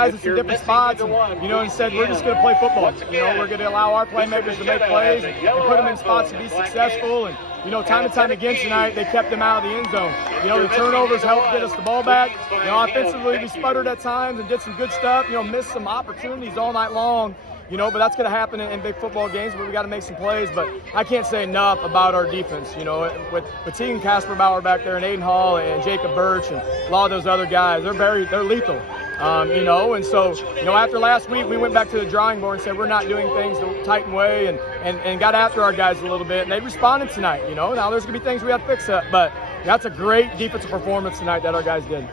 guys in some different spots, and said we're just going to play football. We're going to allow our playmakers to make plays and put them in spots to be successful. And time and time again tonight, they kept them out of the end zone. The turnovers helped get us the ball back. Offensively, we sputtered at times and did some good stuff. Missed some opportunities all night long. But that's going to happen in big football games, but we got to make some plays. But I can't say enough about our defense. With Teague and Casper Bauer back there and Aiden Hall and Jacob Birch and a lot of those other guys, they're lethal. And so, after last week, we went back to the drawing board and said we're not doing things the Titan way and got after our guys a little bit, and they responded tonight. Now there's going to be things we have to fix up, but that's a great defensive performance tonight that our guys did.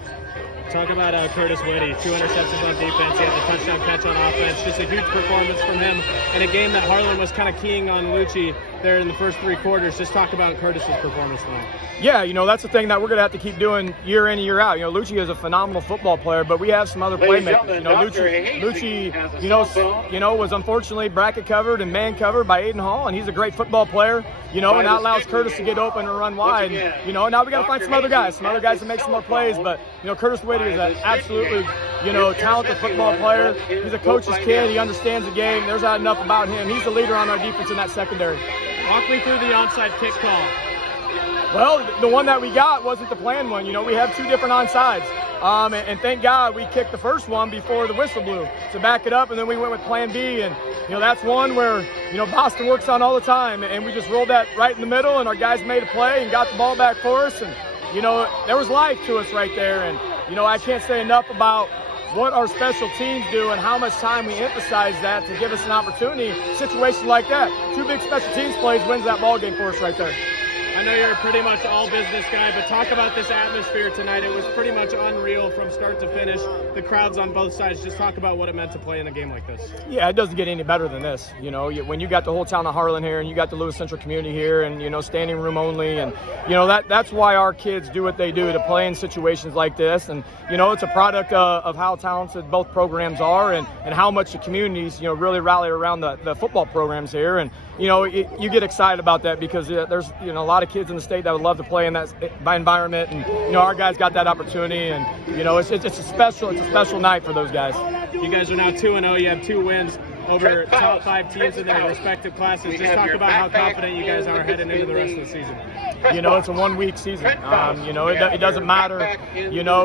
Talk about Curtis Whitty, 2 interceptions on defense. He had the touchdown catch on offense. Just a huge performance from him in a game that Harlan was kind of keying on Lucci there in the first 3 quarters. Just talk about Curtis's performance tonight. Yeah, that's the thing that we're going to have to keep doing year in and year out. Lucci is a phenomenal football player, but we have some other playmakers. Lucci, was unfortunately bracket covered and man covered by Aiden Hall, and he's a great football player, and that allows Curtis to get open and run wide. Now we got to find some other guys to make some more plays, but, Curtis Whitty is an absolutely, talented football player. He's a coach's kid. He understands the game. There's not enough about him. He's the leader on our defense in that secondary. Walk me through the onside kick call. Well, the one that we got wasn't the planned one. We have 2 different onsides. And thank God we kicked the first one before the whistle blew to back it up, and then we went with plan B. And, that's one where, Boston works on all the time. And we just rolled that right in the middle, and our guys made a play and got the ball back for us. And, there was life to us right there. And, I can't say enough about what our special teams do and how much time we emphasize that to give us an opportunity. Situations like that, 2 big special teams plays wins that ball game for us right there. I know you're pretty much all business guy, but talk about this atmosphere tonight. It was pretty much unreal from start to finish. The crowds on both sides. Just talk about what it meant to play in a game like this. Yeah, it doesn't get any better than this. When you got the whole town of Harlan here and you got the Lewis Central community here and, standing room only. And, that's why our kids do what they do to play in situations like this. And, it's a product of how talented both programs are and how much the communities, really rally around the football programs here. And, you get excited about that because there's, a lot of kids in the state that would love to play in that environment, and our guys got that opportunity, and it's a special night for those guys. You guys are now 2-0. You have 2 wins over top 5 teams in their respective classes. Just talk about how confident you guys are heading into the rest of the season. It's a 1-week season. It doesn't matter,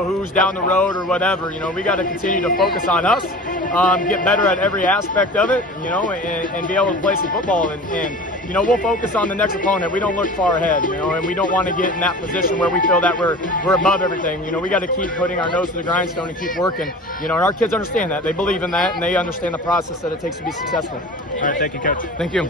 who's down the road or whatever. We got to continue to focus on us, get better at every aspect of it, and be able to play some football. And we'll focus on the next opponent. We don't look far ahead, and we don't want to get in that position where we feel that we're above everything. We got to keep putting our nose to the grindstone and keep working. And our kids understand that. They believe in that, and they understand the process that it takes to be successful. All right, thank you, Coach. Thank you.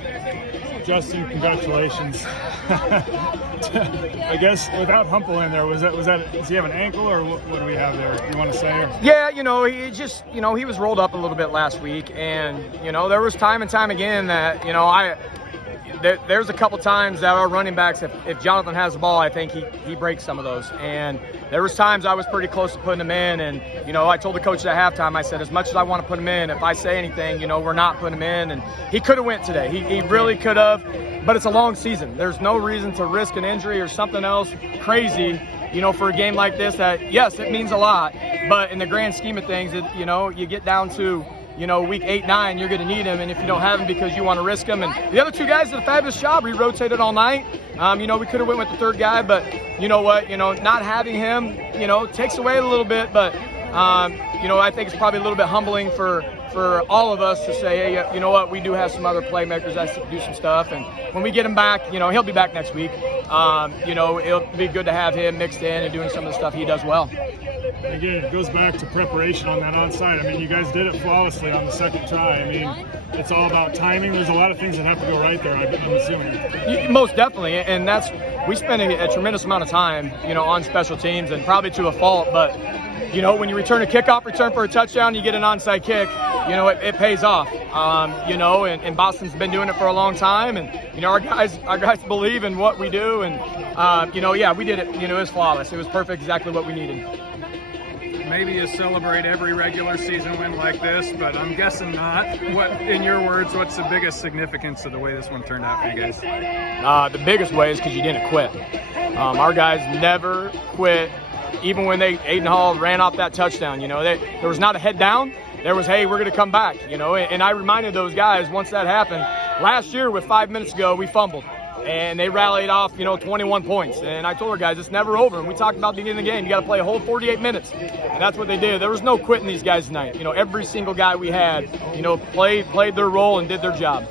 Justin, congratulations. I guess without Humple in there, was that does he have an ankle or what do we have there? You want to say? Yeah, he just, he was rolled up a little bit last week, and there was time and time again that there's a couple times that our running backs, if Jonathan has the ball, I think he breaks some of those. And there was times I was pretty close to putting him in, and I told the coach at halftime, I said, as much as I want to put him in, if I say anything, we're not putting him in. And he could have went today. He really could have, but it's a long season. There's no reason to risk an injury or something else crazy, for a game like this that, yes, it means a lot, but in the grand scheme of things, you get down to week 8, 9, you're going to need him. And if you don't have him because you want to risk him. And the other 2 guys did a fabulous job. We rotated all night. We could have went with the 3rd guy, but you know what? Not having him, takes away a little bit. But, I think it's probably a little bit humbling for all of us to say, hey, you know what? We do have some other playmakers that do some stuff. And when we get him back, he'll be back next week. It'll be good to have him mixed in and doing some of the stuff he does well. Again, it goes back to preparation on that onside. I mean, you guys did it flawlessly on the 2nd try. I mean, it's all about timing. There's a lot of things that have to go right there, I'm assuming. Most definitely, and we spend a tremendous amount of time, on special teams, and probably to a fault. But when you return a kickoff return for a touchdown, you get an onside kick. It pays off. And Boston's been doing it for a long time, and our guys believe in what we do, and we did it. It was flawless. It was perfect, exactly what we needed. Maybe you celebrate every regular season win like this, but I'm guessing not. What, in your words, what's the biggest significance of the way this one turned out for you guys? The biggest way is because you didn't quit. Our guys never quit even when Aiden Hall ran off that touchdown, you know, there was not a head down. There was, hey, we're going to come back, you know. And I reminded those guys once that happened. Last year with 5 minutes to go, we fumbled. And they rallied off, 21 points. And I told our guys, it's never over. And we talked about the beginning of the game. You got to play a whole 48 minutes. And that's what they did. There was no quitting these guys tonight. Every single guy we had, played their role and did their job.